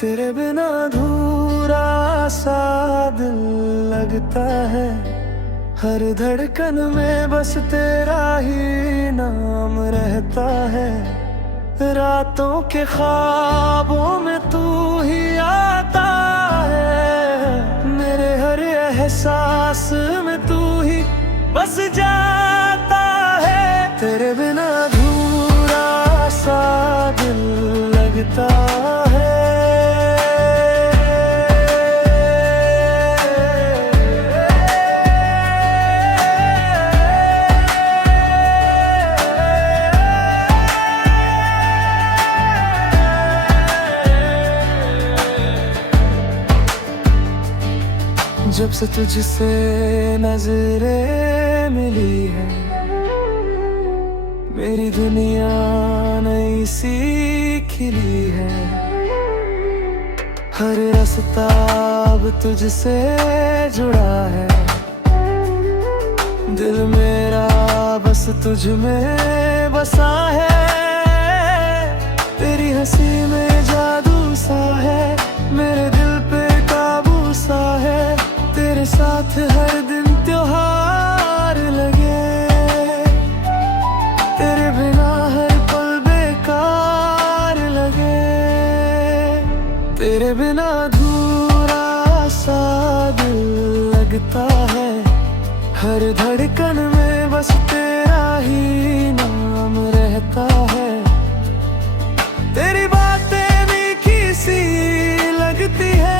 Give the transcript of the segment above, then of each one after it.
तेरे बिना अधूरा सा दिल लगता है। हर धड़कन में बस तेरा ही नाम रहता है। रातों के ख्वाबों में तू ही आता है। मेरे हर एहसास में तू ही बस जाता है। तेरे बिना अधूरा सा दिल लगता है। जब से तुझसे नजरें मिली है, मेरी दुनिया नई सी खिली है। हर रास्ता अब तुझसे जुड़ा है। दिल मेरा बस तुझ में बसा है। तेरी हंसी में जादू सा है, मेरे दिल पे काबू सा है। तेरे साथ हर दिन त्योहार लगे, तेरे बिना हर पल बेकार लगे। तेरे बिना अधूरा सा दिल लगता है। हर धड़कन में बस तेरा ही नाम रहता है। तेरी बातें मीठी सी लगती है,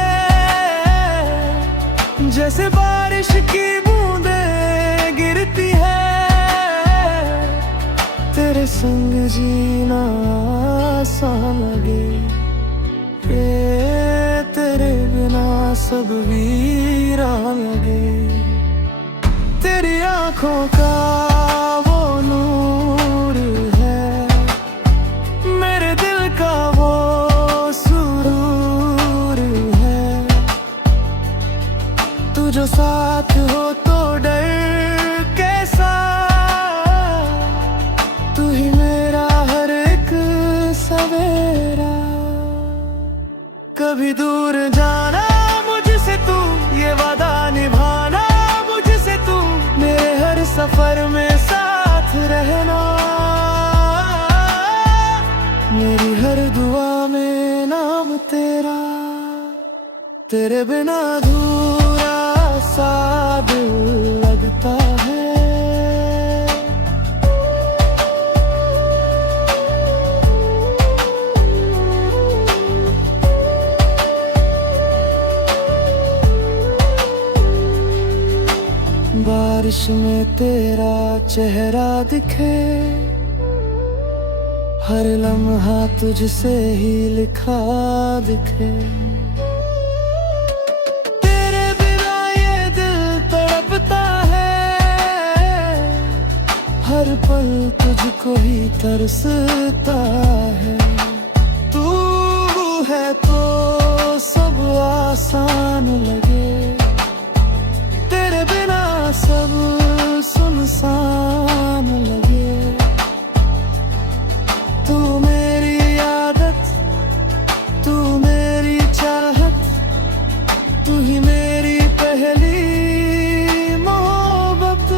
जैसे बारिश की बूंदें गिरती है। तेरे संग जीना आसान लगे, तेरे बिना सब वीरान लगे। तेरी आंखों का वो नूर है, मेरे दिल का वो सुरूर है। तू जो साथ हो तो डर कैसा, तू ही मेरा हर एक सवेरा। कभी दूर जाना मुझसे तू, ये वादा निभाना मुझसे तू। मेरे हर सफर में साथ रहना, मेरी हर दुआ में नाम तेरा। तेरे बिना अधूरा सा दिल लगता है। बारिश में तेरा चेहरा दिखे, हर लम्हा तुझसे ही लिखा दिखे। तेरे बिना ये दिल तड़पता है, हर पल तुझको ही तरसता है। तू है तो सब आसान लगे, तेरे बिना सब सुनसान लगे। तू मेरी आदत, तू मेरी चाहत, तू ही मेरी पहली मोहब्बत।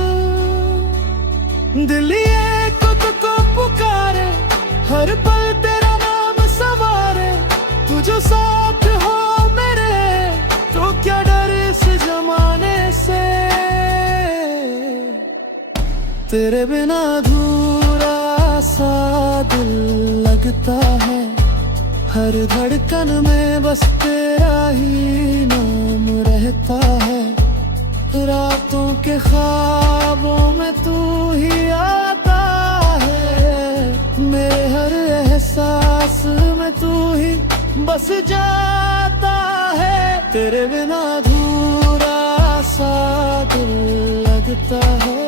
दिल ये को पुकारे, हर पल तेरा नाम सवारे। तू जो साथ हो मेरे, तो क्या डर इस जमाने से। तेरे बिना अधूरा सा दिल लगता है। हर धड़कन में बस तेरा ही नाम रहता है। रातों के ख्वाबों में तू ही आता है। मेरे हर एहसास में तू ही बस जाता है। तेरे बिना अधूरा सा दिल लगता है।